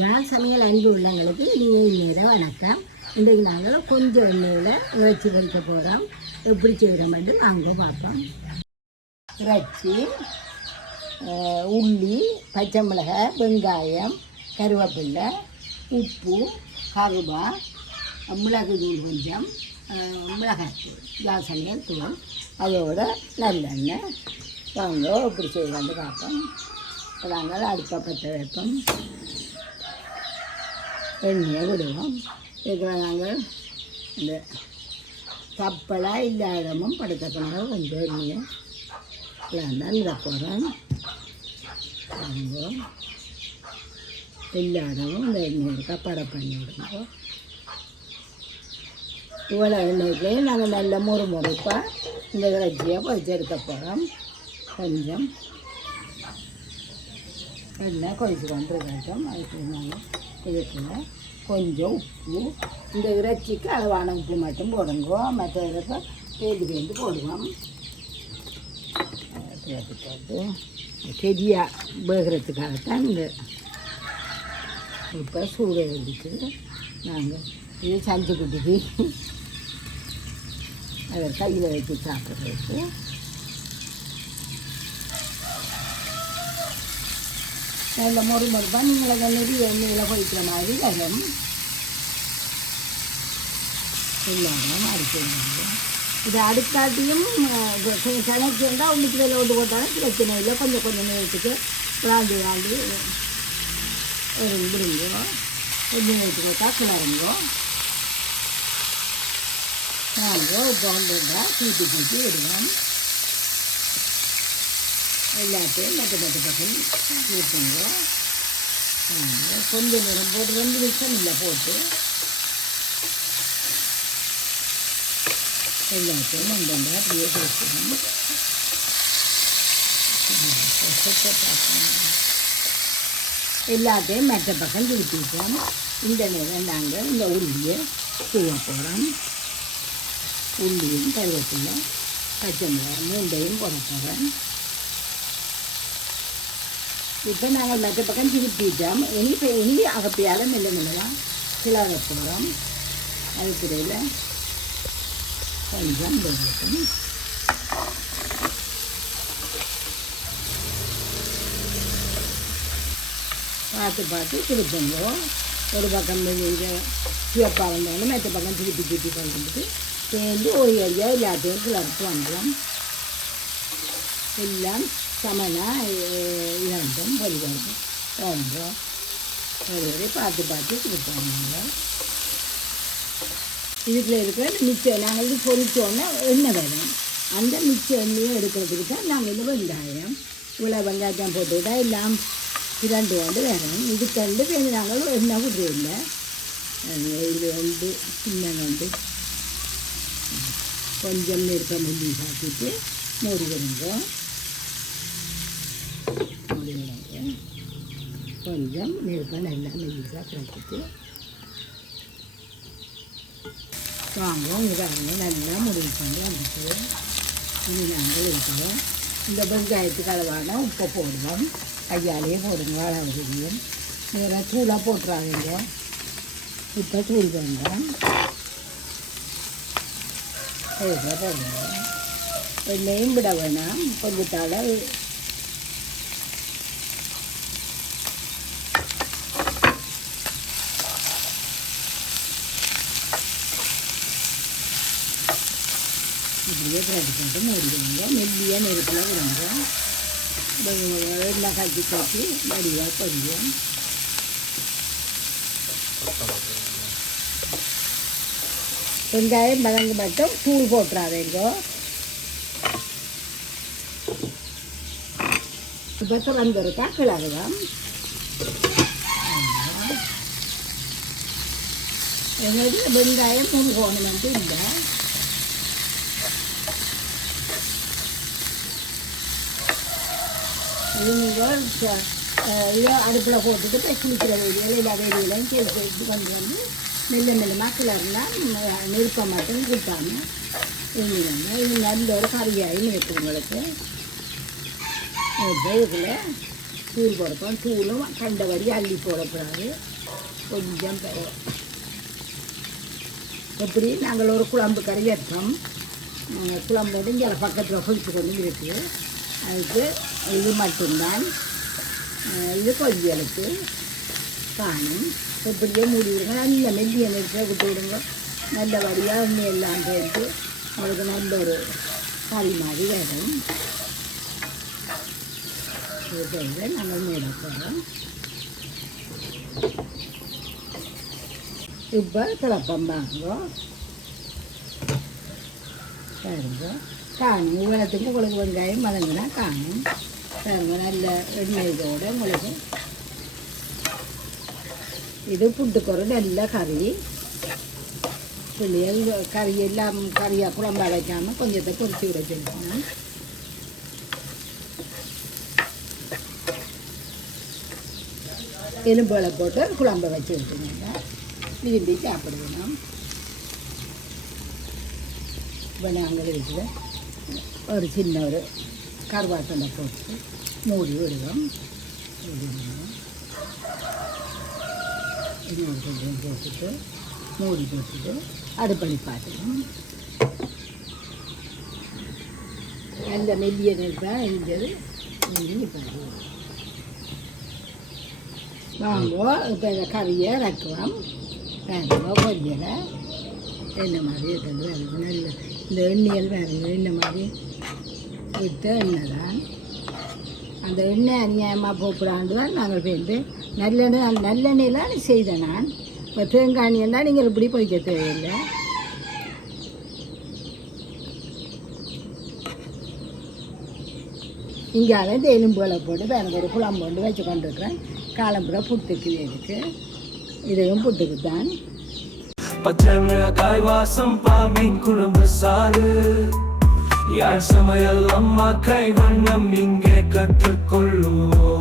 ஜால் சமையல் அன்பு உள்ளவங்களுக்கு நேரம் வணக்கம். இன்றைக்கு நாங்கள் கொஞ்சம் எண்ணெயில் இறைச்சி பறிக்க போகிறோம். எப்படி செய்கிறோம்னு நாங்கள் பார்ப்போம். இறைச்சி, உள்ளி, பச்சை மிளகாய், வெங்காயம், கருவேப்பிலை, உப்பு, கருவா, மிளகு தூள் கொஞ்சம், மிளகாய்த்தூள், ஜால் சமையல் தூள், அதோட நல்லெண்ணெய். வாங்க எப்படி செய்யலான்னு பார்ப்போம். இப்போ நாங்கள் அடுப்பை பற்ற வைப்போம். எண்ணெயை விடுவோம். இதுக்கு நாங்கள் இந்த கப்பலாக இல்லாதமும் படுத்தக்கணும். கொஞ்சம் எண்ணெயை இல்லாமல் இதை போகிறோம். இல்லாதமும் இந்த எண்ணெய் இருக்கா படை பண்ணி விடுங்க. இவ்வளோ எண்ணெய்க்குள்ளே நாங்கள் நல்ல முறுமுறுப்பாக இந்த இறைச்சியை பொரிச்சு எடுக்க போகிறோம். கொஞ்சம் எண்ணெய் கொதிச்சு கொண்டு இருக்கட்டும். அதுக்கு நாங்கள் இதுக்குள்ள கொஞ்சம் உப்பு, இந்த இறைச்சிக்கு அளவான உப்பு மட்டும் போடுங்க. மற்ற இதற்கு பேந்து போடுவோம். போட்டு செடியாக வேகிறதுக்காகத்தான் இந்த இப்போ சூடு எழுதிட்டு நாங்கள் இது சஞ்சு குட்டிக்கு அதை கையில் வச்சு சாப்பிட்றதுக்கு நல்ல முறுமுறுப்பாக நீங்களை நெறி எண்ணெயில் பொரிக்கிற மாதிரி வரும். எல்லாரும் அடிச்சுடுங்க. இது அடுக்காட்டியும் கிணச்சி இருந்தால் ஒன்றுக்கு வேலை விட்டு போட்டாலும் பிரச்சனை இல்லை. கொஞ்சம் கொஞ்சம் நேரத்துக்கு விளாண்டு ஒரு விடுங்கோ. கொஞ்சம் நேரத்துக்கு போட்டால் கிளறுங்கோ. நாங்கள் இப்போ வந்துட்டா தூட்டி விடுவோம். எல்லாத்தையும் மற்ற பக்கம் ஊற்றுங்க. கொஞ்சம் நேரம் போட்டு 2 நிமிஷம் இல்லை போட்டு எல்லாத்தையும் வந்தோம்னா அப்படியே சேர்த்துக்கணும். எல்லாத்தையும் மற்ற பக்கம் திருப்பிட்டோம். இந்த நேரம் நாங்கள் இந்த உள்ளியை தூவ போகிறோம். உள்ளியும் கருவேப்பிலை, பச்சை மிளகாய் 3ஐயும் போட போகிறோம். இப்போ நாங்கள் மற்ற பக்கம் திருப்பிட்டோம். இனி அகப்பியால் மெல்லலாம் கிளற போகிறோம். அதுக்கிடையில் கொஞ்சம் வெள்ளம், பார்த்து திருப்பங்க. ஒரு பக்கம் இதை சிவப்பாக வந்தாலும் மற்ற பக்கம் திருப்பி பண்ணுறதுக்கு சேர்ந்து ஒரு ஏரியா எல்லாத்தையும் கிளறிட்டு வந்துடும். எல்லாம் சமனாக இரண்டும் பொறிக்கிறது தோன்றும். ஒரு பார்த்து கொடுப்பாங்க. இதுக்குள்ள இருக்கிற மிச்சம் நாங்கள் இது பொறிச்சோன்னா எண்ணெய் வரும். அந்த மிச்ச எண்ணெயை எடுக்கிறதுக்கு தான் நாங்கள் இந்த வெங்காயம் இவ்வளோ வெங்காயம் போட்டுவிட்டா எல்லாம் 2 கொண்டு வரும். இதுக்கு சேர்ந்து நாங்கள் எண்ணெய் விடுறதில்லை. இது வந்து சின்ன வந்து கொஞ்சம் நெருக்க முள்ளி சாப்பிட்டு மூடி விடுங்க. கொஞ்சம் நெருக்க நல்லா மெல்லிசாக கிடச்சிட்டு வாங்கும். இதாங்க நல்லா முடிவு பண்ணி வந்துட்டு இது நாங்கள் இருக்கிறோம். இந்த வெங்காயத்துக்கு அளவான உப்பை போடுவோம். கையாலேயே போடுங்க. அளவுலையும் வேறு தூளாக போட்டுறாதீங்க. இப்போ தூள் வேண்டாம். போடுங்க. எண்ணெயும் விட வேணாம். கொஞ்சத்தால் இப்படியே பிரட்டி போட்டு மூடிடுங்க. மெல்லியாக நெருப்பில் விடுங்க. எல்லாம் காய்ச்சி வடிவாக பொரியும். வெங்காயம் வதங்க மட்டும் தூள் போட்டுறாதீங்க. இப்போ திறந்துருக்கா கிளறுவோம். எங்களுக்கு வெங்காயம் முழுகோணும் இல்லை. இது நீங்கள் இதை அடுப்பில் போட்டுட்டு குளிக்கிற வேலையில் எல்லா வேலையிலையும் சேர்த்து கொண்டு வந்து மெல்லமாக கிளறுனா நெருப்பை மட்டும் கூட்டாமல் இது நல்ல ஒரு கறியாயும் இருக்குது உங்களுக்கு. இதுக்குள்ள தூள் போடப்போம். தூளும் கண்டபடி அள்ளி போடக்கூடாது. கொஞ்சம் எப்படி நாங்கள் ஒரு குழம்பு கறி வைப்போம். குழம்பு இங்கே பக்கத்தில் கொதித்து கொண்டு இருக்குது. அதுக்கு இது மட்டும்தான். இது கொஞ்சலுக்கு காணும். எப்படியோ மூடி விடுங்க. நல்ல மெல்லிய நெருக்க விட்டு விடுங்க. நல்லபடியாக எண்ணெய் எல்லாம் சேர்த்து உங்களுக்கு நல்ல ஒரு கறி மாதிரி வேணும். இதை நாங்கள் மூட போகிறோம். இப்போ கிளப்பம் வாங்குவோம். பாருங்க காணும். இவ்வளோத்துக்கு உங்களுக்கு வெங்காயம் மதங்கினா காணும். பாருங்க நல்ல எண்ணெயோட உங்களுக்கு இது புட்டுக்கொரு நல்ல கறி. பிள்ளைகள் கறி எல்லாம் கறியாக குழம்பா வைக்காமல் கொஞ்சத்தை பொரிச்சு விட சொல்லணும். எலும்புகளை போட்டு குழம்பை வச்சு விட்டுருங்க. விரும்பி சாப்பிடுவோம். இப்போ நாங்கள் இருக்கிற ஒரு சின்ன ஒரு கருவாட்டலை போட்டு மூடி விடுவோம். இன்னொரு கொஞ்சம் போட்டுட்டு மூடி போட்டுட்டு அடுப்படி பார்த்துக்கணும். அந்த மெல்லிய நெருப்பாக இருந்தது நெல்லி பாருவோம். வாங்குவோம். இப்போ இந்த கறியை இறக்குவோம். வேணுமோ கொஞ்சலை எண்ணெய் மாதிரி இருக்கிறது வேணும். நல்ல இந்த எண்ணெய்கள் வேணுங்க. எண்ணெய் மாதிரி விட்ட எண்ணெய் தான். அந்த எண்ணெய் அநியாயமாக போக்கூடாது தான் நாங்கள் போயிட்டு நல்லெண்ணெயெல்லாம் செய்தேன் நான். இப்போ தேங்காய் எண்ணெய் நீங்கள் இப்படி பொய்க்க தேவையில்லை. இங்கால இந்த எலும்புகளை போட்டு வேறு ஒரு குழம்பு கொண்டு வச்சு கொண்டிருக்கிறேன். காலம்புற புட்டுக்கு இருக்கு. இதையும் புட்டுக்கு தான். பச்சைமிளகாய் வாசம் பாம்பின் குழம்பு சாறு. யார் சமையல் அம்மா கை வண்ணம் இங்கே கற்றுக்கொள்ளுவோம்.